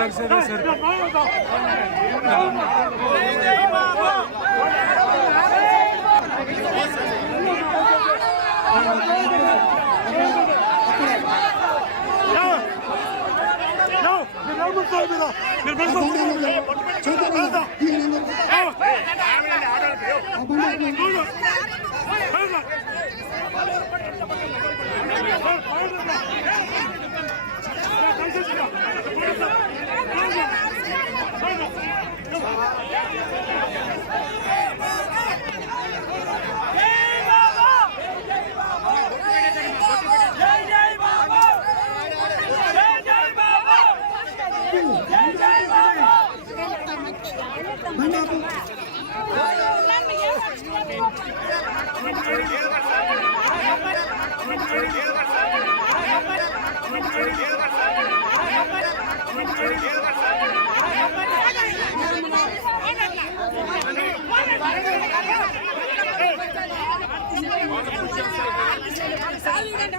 muhasebe sergiledi. Solving అంటే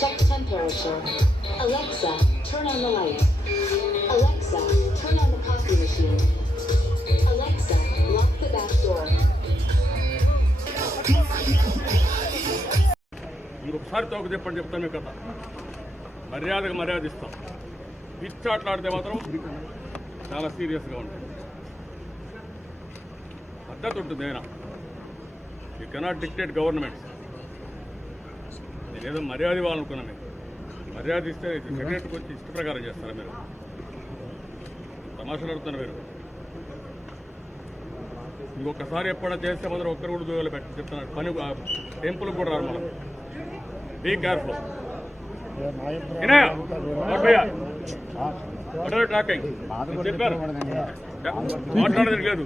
check temperature. Alexa, turn on the light. Alexa, turn on the coffee machine. Alexa, lock the back door. ఒకసారి తోక చెప్పండి చెప్తాను మీ కథ మర్యాదకు మర్యాద ఇస్తాం పిచ్చాట్లాడితే మాత్రం చాలా సీరియస్గా ఉంటుంది పద్ధతి ఉంటుంది అయినా యూ కెనాట్ డిక్టేట్ గవర్నమెంట్స్ నేనేదో మర్యాద ఇవ్వాలనుకున్నా మీకు మర్యాద ఇస్తే సెక్రటరీకి వచ్చి ఇష్ట ప్రకారం చేస్తారా మీరు? తమాషలు ఆడుతున్నారు మీరు. ఇంకొకసారి ఎప్పుడైనా చేస్తే మాత్రం ఒక్కరు కూడా దూరాలు పెట్టి చెప్తున్నారు. పని టెంపుల్ కూడా రారు మనం బీ కేర్ఫుల్ చెప్పారు. మాట్లాడేది లేదు.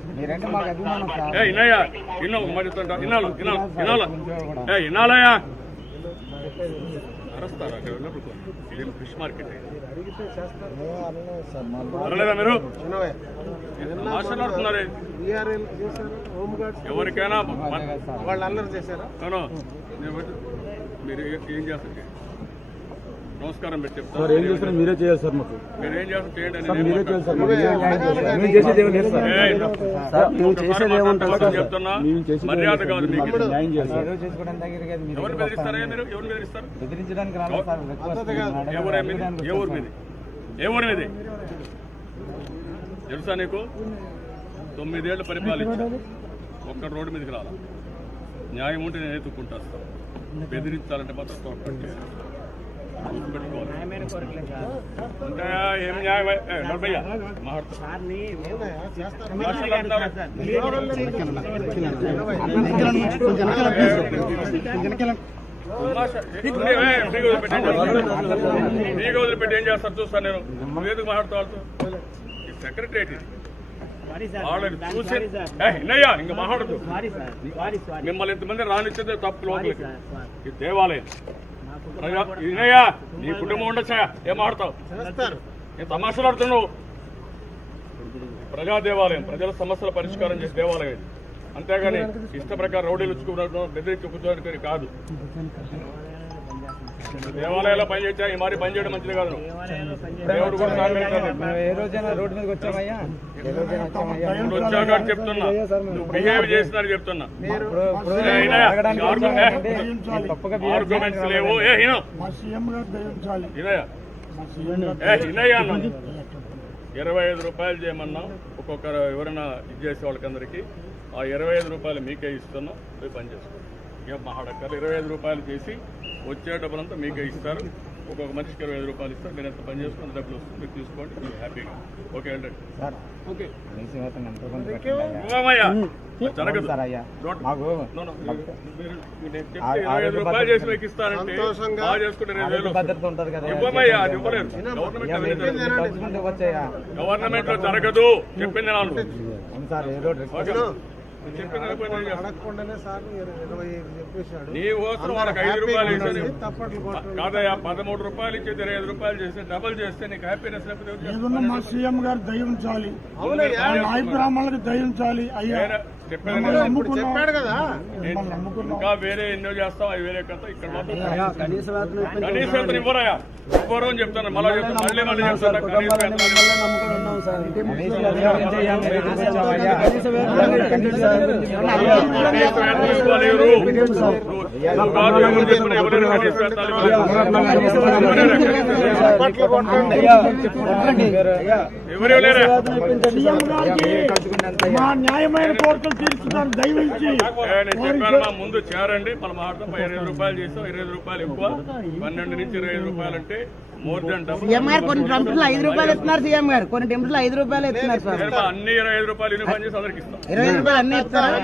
ఏ ఇన్నయ్యా ఇన్నో మరి ఇన్నాళ్ళు ఇన్నాళ్ళు ఇన్నాళ్ళ ఏ ఇన్నాళ్ళయ్యా అరస్తారా? అక్కడ ఉన్నప్పుడు ఇదేం ఫిష్ మార్కెట్ అనలేదా మీరు? మాట్లాడుతున్నారే బీఆర్ఎల్ చేశారు హోమ్ గార్డ్స్ ఎవరికైనా వాళ్ళు అల్లరి చేశారా మీరు ఏ- ఏం చేస్తారు? నమస్కారం పెట్టి సార్ ఏం మీరే చేయాలి సార్ మాకు. మీరు ఏం చేస్తారు? చేయండి అని సార్ నేను మీరే? చేయాలి సార్? మేము చేసేది ఏమి లేదు సార్. ఏయ్, సార్ మేము చేసేది ఏముంటుంది చెప్తున్నా. మర్యాద కాదు? మీకు న్యాయం చేయాలి సార్. ఎవరు బెదిరిస్తారా మీరు ఎవరు బెదిరిస్తారు? బెదిరించడానికి రాలేదు సార్ రిక్వెస్ట్ ఏ ఊరు మీది? ఏ ఊరు తెలుసా నీకు? తొమ్మిదేళ్ళు పరిపాలించా ఒక్క రోడ్డు మీదకి రాలా. న్యాయం ఉంటే నేను ఎత్తుక్కుంటా బెదిరించాలంటే మాత్రం తోట పెట్టుకోవాలి ఉంటాయా ఏం న్యాయం వదిలిపెట్టి ఏం చేస్తారు? చూస్తాను నేను నువ్వు ఎందుకు మాట్లాడుతూ సెక్రటరేట్ ఇది వాళ్ళని చూసి ఏ, ఇన్నయ్యా ఇంకా మాట్లాడదు మిమ్మల్ని ఇంతమంది రానిచ్చేదే తప్పు లోపలికి. ఇది దేవాలయం. ప్రజా- ఇన్నయ్యా నీ కుటుంబం ఉండొచ్చా ఏం ఆడతావు నేను తమాషలు ఆడుతున్నావు. ప్రజా దేవాలయం ప్రజల సమస్యల పరిష్కారం చేసే దేవాలయం అంతేగాని ఇష్ట ప్రకారం రౌడీలు ఇచ్చుకోవడం బెదిరించి కూర్చోడానికి కాదు. దేవాలయాల్లో పని చేసా ఈ మరి పని చేయడం మంచిది కాదు. దేవుడు కూడా సహకరించాలి రోడ్డు వచ్చామయ్యా వచ్చాక చెప్తున్నా. నువ్వు బిహేవ్ చేస్తున్నాడు చెప్తున్నా. ఆర్గ్యుమెంట్స్ లేవు. ఏ హినో. ఇరవై ఐదు రూపాయలు చేయమన్నాం ఒక్కొక్క ఎవరైనా ఇది చేసే వాళ్ళకందరికీ. ఆ ఇరవై ఐదు రూపాయలు మీకే ఇస్తున్నాం. పోయి పని చేసుకోండి ఇక మా ఇరవై ఐదు రూపాయలు చేసి వచ్చే డబ్బులంతా మీకే ఇస్తారు. ఒక్కొక్క మనిషికి ఇరవై ఐదు రూపాయలు ఇస్తారు. మీరు ఎంత పని చేసుకుని డబ్బులు వస్తుంది మీరు తీసుకోండి మీరు హ్యాపీగా. ఓకే అండి సార్ ఓకే. గవర్నమెంట్లో జరగదు. చెప్పింది అడగకుండానే సార్ ఇరవై ఐదు చెప్పేశాడు. నీ కోసం వాళ్ళకి ఐదు రూపాయలు ఇచ్చేది. కాదయ్యా పదమూడు రూపాయలు ఇచ్చేది ఇరవై ఐదు రూపాయలు చేస్తే డబల్ చేస్తే నీకు హ్యాపీనెస్ లేకపోతే మా సీఎం గారు దయించాలి నాయ బ్రాహ్మణులకు దయించాలి అయ్యా చెప్పాడు కదా. ఇంకా వేరే ఎన్నో చేస్తాం అవి వేరే కథ. ఇక్కడ మాత్రం కనీసం వేతనం ఇవ్వరాయా ఇవ్వరు అని చెప్తాను. మళ్ళీ చెప్తాను. మళ్ళీ మళ్ళీ చెప్తాను. కనీసం వేతనం. మా న్యాయమైన కోరికలు తీర్చుతారు దయవించి చెప్పాను మా ముందు చేరండి మన మాట్లాడతాం ఇరవై రూపాయలు చేస్తాం ఇరవై రూపాయలు ఎక్కువ పన్నెండు నుంచి ఇరవై రూపాయలు అంటే మోర్ దాన్ డబుల్ సీఎం గారు. కొన్ని టెంపుల్ ఐదు రూపాయలు ఇస్తున్నారు సీఎం గారు కొన్ని టెంపుల్ ఐదు రూపాయలు ఇస్తున్నారు సార్. అన్ని ఇరవై ఐదు రూపాయలు యూనిఫామ్ చేసి అందరికి ఇస్తాం. ఇరవై రూపాయలు అన్ని ఇస్తారా